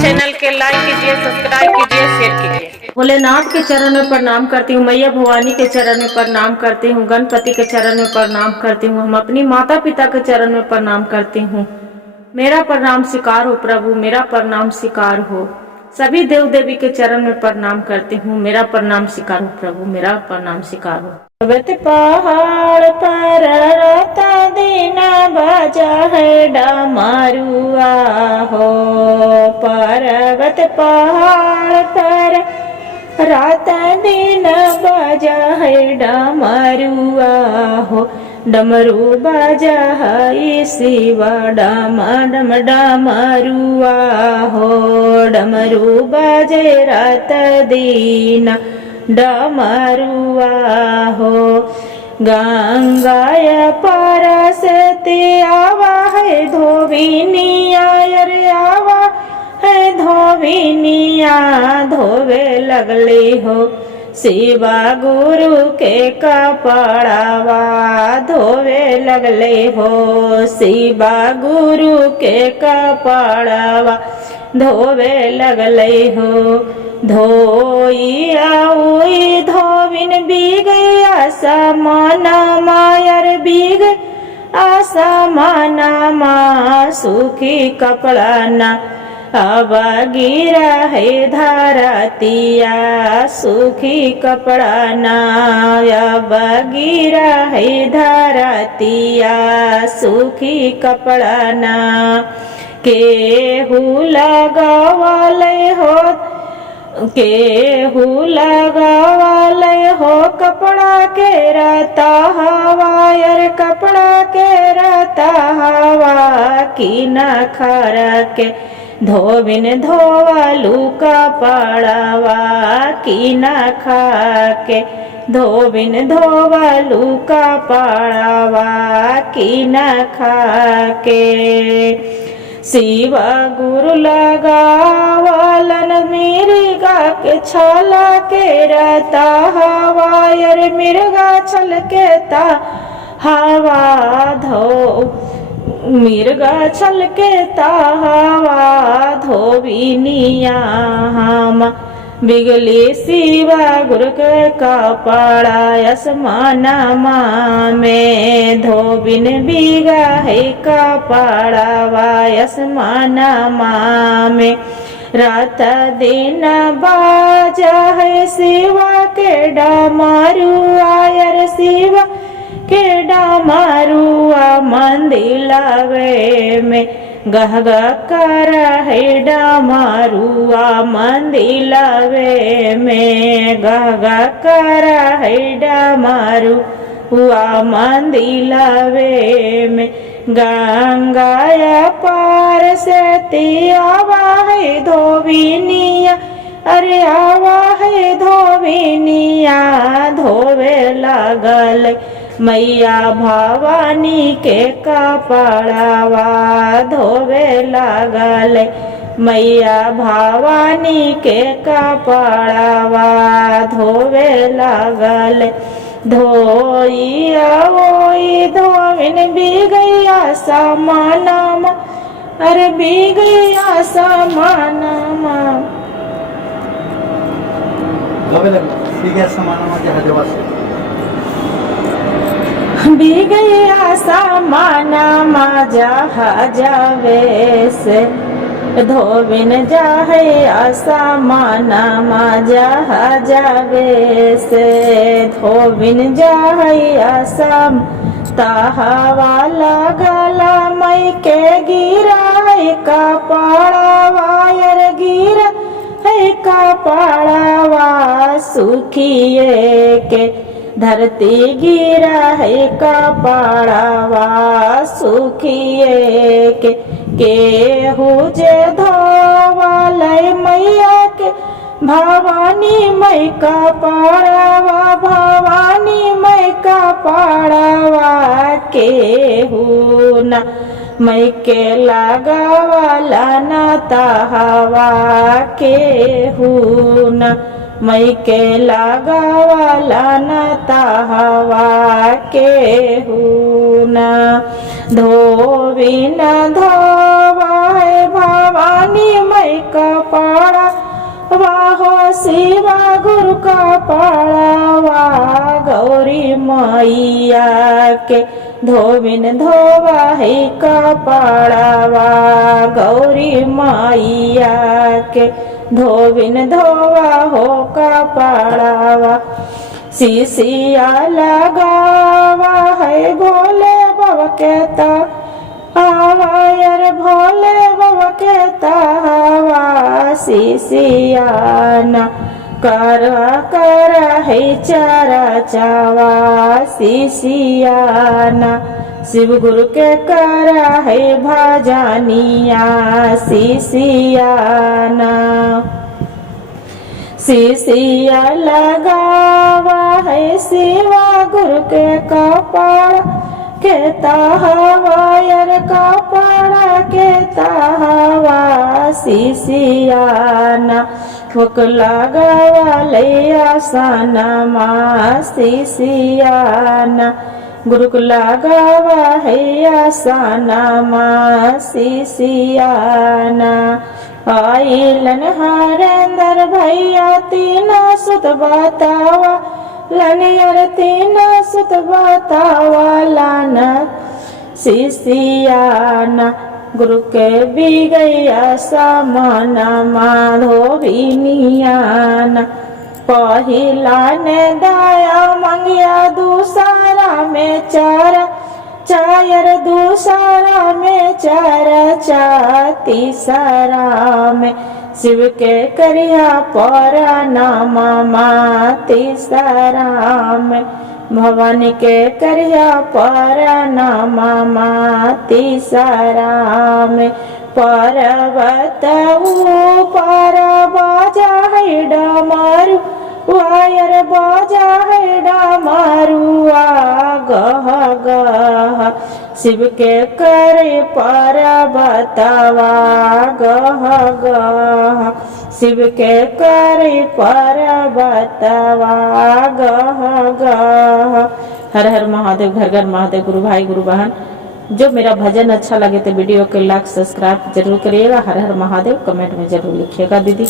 Channel के लाइक कीजिए, subscribe कीजिए, शेयर कीजिए। भोलेनाथ के चरण में प्रणाम करती हूँ, मैया भवानी के चरण में प्रणाम करती हूँ, गणपति के चरण में प्रणाम करती हूँ, हम अपनी माता पिता के चरण में प्रणाम करती हूँ। मेरा प्रणाम स्वीकार हो प्रभु, मेरा प्रणाम स्वीकार हो। सभी देव देवी के चरण में प्रणाम करती हूँ, मेरा प्रणाम स्वीकार हो प्रभु, मेरा प्रणाम स्वीकार हो। पर्वत पहाड़ पर राता दिन बाजा है डमरुआ हो, पर्वत पहाड़ पर रात दिन बाजा है डमरुआ हो, डमरू बाजा है शिवा डम डम डमरुआ हो, डमरू बाजे रात दिन डमरुआ हो। गंगाया पार से आवा है धोबिनिया, अरे आवा है धोबिनिया, धोवे लगली हो शिवा गुरु के कपड़ावा, धोवे लगले हो शिवा गुरु के कपड़ावा, धोवे लगले हो। धोई आउई धोबिन बीगे आसमाना मायर बीगे आसमाना मा, सुखी कपड़ा ना अब गिरा है धरतिया, सुखी कपड़ा ना अब गिरा है धरतिया, सुखी कपड़ा ना। केहू लगावले हो, केहू लगावले हो कपड़ा के रहता हवायर, कपड़ा के रहता हवा की न खरा के धोबिन धोवालू कपड़ावा, की न खा के धोबिन धोवालू कपड़ावा, की न खा के। शिवा गुरु लगावलन मिर्गा के छाला के रहता हवायर, मिर्गा छल के ता हवा धो, मिर्गा छल के तावा धोबिनिया हम, बिगली शिवा गुरु के कपड़ा आसमाना में, धोबिन बिगा है कपड़ावा आसमाना में। रात दिन बाजा है शिवा के डमरुआ, अरे शिवा के डमरुआ मंदिलावे में, गह गह कर है डमरुआ मंदिलावे में, गह गह कर है डमरुआ मंदिलावे में। गंगाया पार से आवा है धोबिनिया, अरे आवा है धोबिनिया, धोवे लागल मैया भवानी के कपड़ावा, धोवे लागल मैया भवानी के कपड़ावा, धोवे लागल। धोई ओई धोबिन बिगैया समानमा, अरे बिगैया समानमा, बिगैया समानमा जहाजावे से, धोबिन जाहे आसमानमा जहाजावे से, धोबिन जाहे आसम ताहवा लगला मई के गिरा है कपड़ावा, अरे गिरा है कपड़ावा, सुखिए के धरती गिरा है कपड़ावा, सुखिए के। केहू जे धोवाले मैया के भवानी मई कपड़ावा, भवानी मई कपड़ावा, केहू न मई के लगावाला न तहवा, केहू न मई के लगावाला न तहवा, केहू न। धोबिन धोवा शिवा गुरु का पाड़ावा गौरी मैया के धोबिन धोवा है का पाड़ावा गौरी मैया के धोबिन धोवा हो का पाड़ावा सीसिया लगावा है भोले बाबा कहता आवा यार भोले बाबा कहता हवा सीसियाना करा है चारा चावा सीसियाना शिव गुरु के करा है भजनिया सीसियाना सीसिया लगावा है शिवा गुरु के कपाड़ कहता हवा यार कपाड़ा कहता हवा सीसियाना भुक लगावा ले आसाना मा सीसियाना गुरु को लगावा है आसाना मा सीसियाना आइलन हरेंद्र भैया तीना सुत बतावा लनियर तीना सुत बतावा लाना सीसियाना गुरु के भी गैया सामना माधोबिनियाना पहिला ने दाया मंगिया दूसरा में चारा चायर दूसरा में चारा तीसरा में शिव के करिया परा नामा तीसरा में भवानी के करिया परा नामा तीसरा में पर्वत ऊपर बाजा है डमरू वायर बाजा है डमरुआ गह गह शिव के करे पर्वतवा गह गह शिव के करे पर्वतवा गह गह। हर हर महादेव, घर घर महादेव। गुरु भाई गुरु बहन, जो मेरा भजन अच्छा लगे तो वीडियो को लाइक सब्सक्राइब जरूर करिएगा। हर हर महादेव कमेंट में जरूर लिखिएगा दीदी।